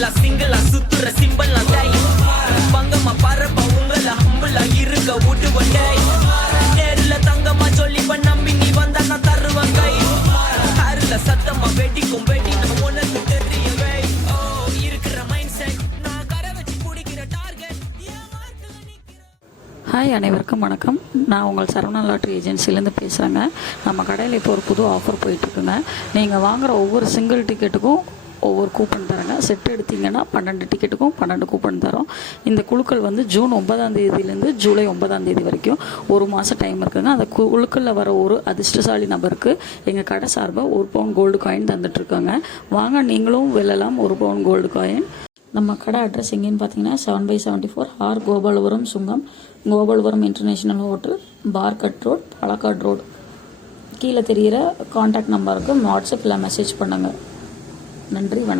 சிங்கிளா சிங்கிளா சுத்துற சிம்பிளா டை பங்கம்மா பரப்ப உங்கள ஹம்பிளா இருக்க விட்டு வண்டை நேருல தங்கம்மா சொல்லி நம்பி நீ வந்தா நான் தருவேன் கை அருள சத்தமா வெடிக்கும் வெடி நான் உனக்கு தெரியவே ஓ இருக்கிற மைண்ட் செட் நான் கரை வச்சு பிடிக்கிற டார்கெட். ஹாய், அனைவருக்கும் வணக்கம். நான் உங்கள் சரவணா லாட்ரி ஏஜென்சிலேருந்து பேசுகிறேங்க. நம்ம கடையில் இப்போ ஒரு புது ஆஃபர் போயிட்டுருக்குங்க. நீங்கள் வாங்குகிற ஒவ்வொரு சிங்கிள் டிக்கெட்டுக்கும் ஒவ்வொரு கூப்பன் தரேங்க. செட் எடுத்திங்கன்னா 12 டிக்கெட்டுக்கும் 12 கூப்பன் தரோம். இந்த குழுக்கள் வந்து ஜூன் 9ஆம் தேதியிலேருந்து ஜூலை 9ஆம் தேதி வரைக்கும் ஒரு மாதம் டைம் இருக்குங்க. அந்த குழுக்களில் வர ஒரு அதிர்ஷ்டசாலி நபருக்கு எங்கள் கடை சார்பாக 1 பவுன் கோல்டு காயின் தந்துட்டுருக்கோங்க. வாங்க நீங்களும் வெல்லலாம் 1 பவுன் கோல்டு காயின். நம்ம கடை அட்ரஸ் எங்கேன்னு பார்த்தீங்கன்னா 7/74 R Gopalapuram Sungam, Gopalapuram international hotel, பார்கட் ரோட், பாலக்காடு ரோடு. கீழே தெரிகிற காண்டாக்ட் நம்பருக்கு வாட்ஸ்அப்பில் மெசேஜ் பண்ணுங்கள். நன்றி, வணக்கம்.